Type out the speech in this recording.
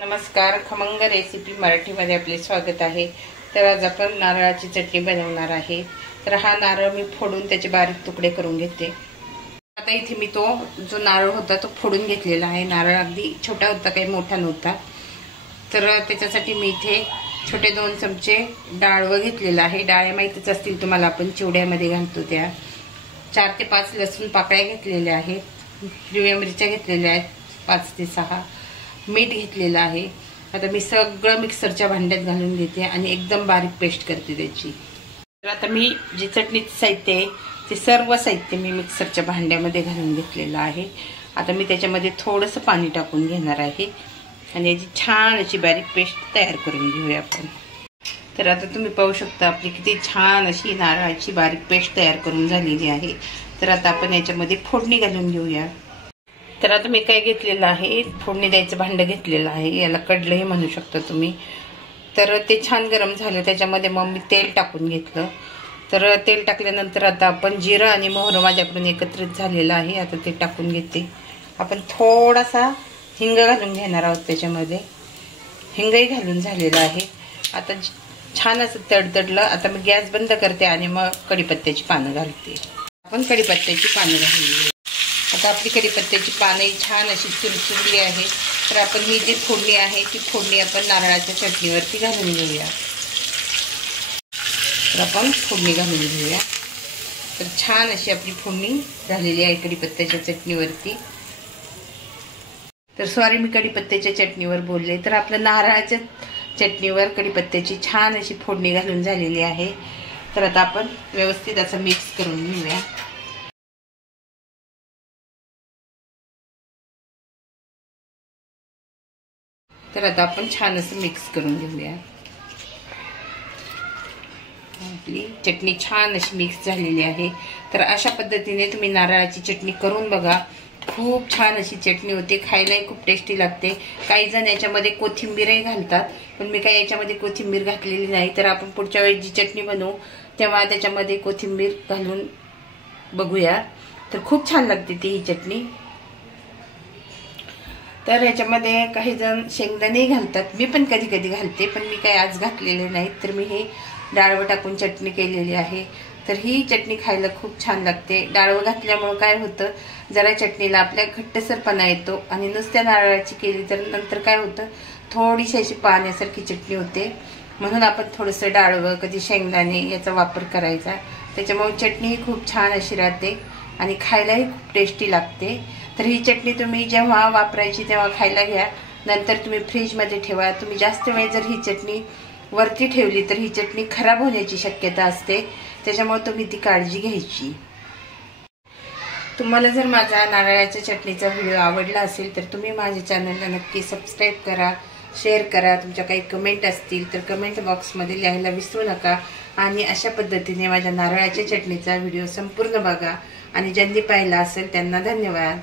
नमस्कार, खमंग रेसिपी मराठीमध्ये आपले स्वागत आहे। तर आज आपण नारळाची चटणी बनवणार आहे। तर हा नारळ मी फोडून त्याचे बारीक तुकडे करून घेते। आता इथे मी तो जो नारळ होता तो फोडून घेतलेला आहे। नारळ अगदी छोटा होता, काही मोठा नव्हता। तर त्याच्यासाठी मी इथे छोटे 2 चमचे डाळव घेतलेला आहे। डाळे माहितीच असतील तुम्हाला, आपण चिवड्यामध्ये घालतो त्या। 4 ते 5 लसूण पाकळ्या घेतलेल्या आहेत। हिरव्या मिरच्या घेतलेल्या आहेत 5 ते 6। मीठ घेतलेलं आहे। आता मी सगळं मिक्सरच्या भांड्यात घालून घेते आणि एकदम बारीक पेस्ट करते त्याची। तर आता मी जे चटणीचं साहित्य आहे ते सर्व साहित्य मी मिक्सरच्या भांड्यामध्ये घालून घेतलेलं आहे। आता मी त्याच्यामध्ये थोडंसं पाणी टाकून घेणार आहे आणि याची छान अशी बारीक पेस्ट तयार करून घेऊया आपण। तर आता तुम्ही पाहू शकता आपली किती छान अशी नारळाची बारीक पेस्ट तयार करून झालेली आहे। तर आता आपण याच्यामध्ये फोडणी घालून घेऊया। तर आता मी काय घेतलेलं आहे, फोडणी द्यायचं भांडं घेतलेलं आहे। याला कडलंही म्हणू शकता तुम्ही। तर ते छान गरम झालं, त्याच्यामध्ये मग मी तेल टाकून घेतलं। तर तेल टाकल्यानंतर आता आपण जिरं आणि मोहरी माझ्याकडून एकत्रित झालेलं आहे, आता ते टाकून घेते। आपण थोडासा हिंग घालून घेणार आहोत त्याच्यामध्ये। हिंगही घालून झालेलं आहे। आता छान असं तडतडलं। आता मी गॅस बंद करते आणि मग कढीपत्त्याची पानं घालते। आपण कढीपत्त्याची पानं घालूया। आता आपली कढीपत्त्याची पानंही छान अशी चुरचुरली आहे। तर आपण ही जी फोडणी आहे ती फोडणी आपण नारळाच्या चटणीवरती घालून घेऊया। तर आपण फोडणी घालून घेऊया। तर छान अशी आपली फोडणी झालेली आहे कढीपत्त्याच्या चटणीवरती। तर सॉरी, मी कढीपत्त्याच्या चटणीवर बोलले। तर आपलं नारळाच्या चटणीवर कढीपत्त्याची छान अशी फोडणी घालून झालेली आहे। तर आता आपण व्यवस्थित असं मिक्स करून घेऊया। तर आता आपण छान असं मिक्स करून घेऊया। आपली चटणी छान अशी मिक्स झालेली आहे। तर अशा पद्धतीने तुम्ही नारळाची चटणी करून बघा। खूप छान अशी चटणी होते, खायलाही खूप टेस्टी लागते। काही जण याच्यामध्ये कोथिंबीरही घालतात, पण मी काही याच्यामध्ये कोथिंबीर घातलेली नाही। तर आपण पुढच्या वेळी जी चटणी बनवू तेव्हा त्याच्यामध्ये कोथिंबीर घालून बघूया। तर खूप छान लागते ती ही चटणी। तर याच्यामध्ये काही जण शेंगदाणे घालतात, मी पण कधी कधी घालते, पण मी काही आज घातलेले नाहीत। तर मी हे डाळव टाकून चटणी केलेली आहे। तर ही चटणी खायला खूप छान लागते। डाळव घातल्यामुळे काय होतं, जरा चटणीला आपल्या घट्टसरपणा येतो आणि नुसत्या नारळाची केली तर नंतर काय होतं, थोडीशी अशी पाण्यासारखी चटणी होते। म्हणून आपण थोडंसं डाळव, कधी शेंगदाणे याचा वापर करायचा। त्याच्यामुळे चटणी ही खूप छान अशी राहते आणि खायलाही खूप टेस्टी लागते। तर ही चटणी तुम्ही जेव्हा वापरायची तेव्हा खायला घ्या, नंतर तुम्ही फ्रीजमध्ये ठेवा। तुम्ही जास्त वेळ जर ही चटणी वरती ठेवली तर ही चटणी खराब होण्याची शक्यता असते, त्याच्यामुळे तुम्ही ती काळजी घ्यायची। तुम्हाला जर माझा नारळाच्या चटणीचा व्हिडिओ आवडला असेल तर तुम्ही माझ्या चॅनलला नक्की सबस्क्राईब करा, शेअर करा। तुमच्या काही कमेंट असतील तर कमेंट बॉक्समध्ये लिहायला विसरू नका। आणि अशा पद्धतीने माझ्या नारळाच्या चटणीचा व्हिडिओ संपूर्ण बघा आणि ज्यांनी पाहिला असेल त्यांना धन्यवाद।